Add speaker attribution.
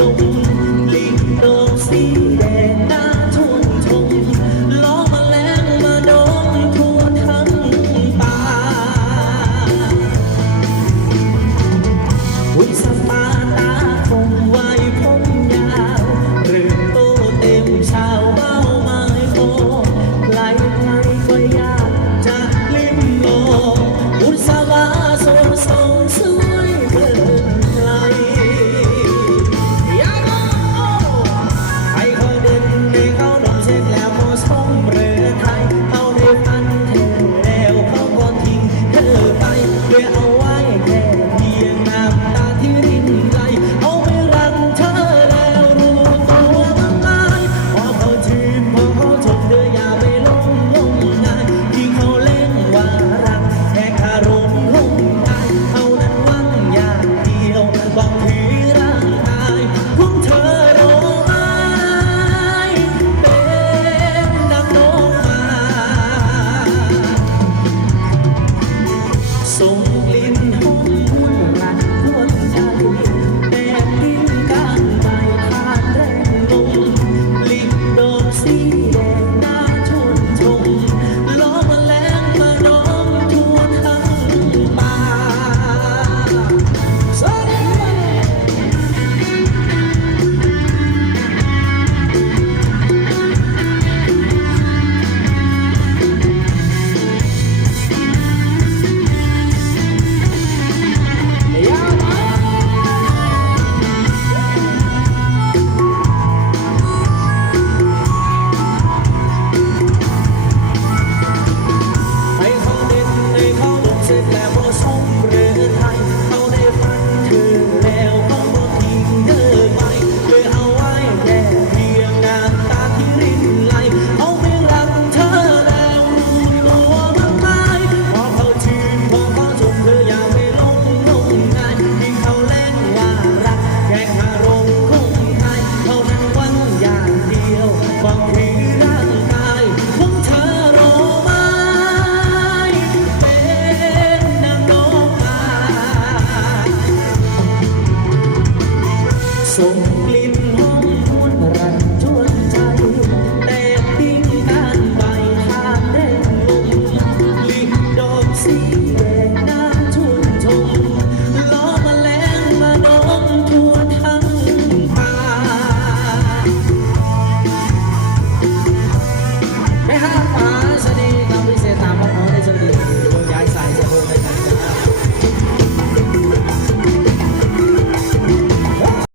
Speaker 1: you.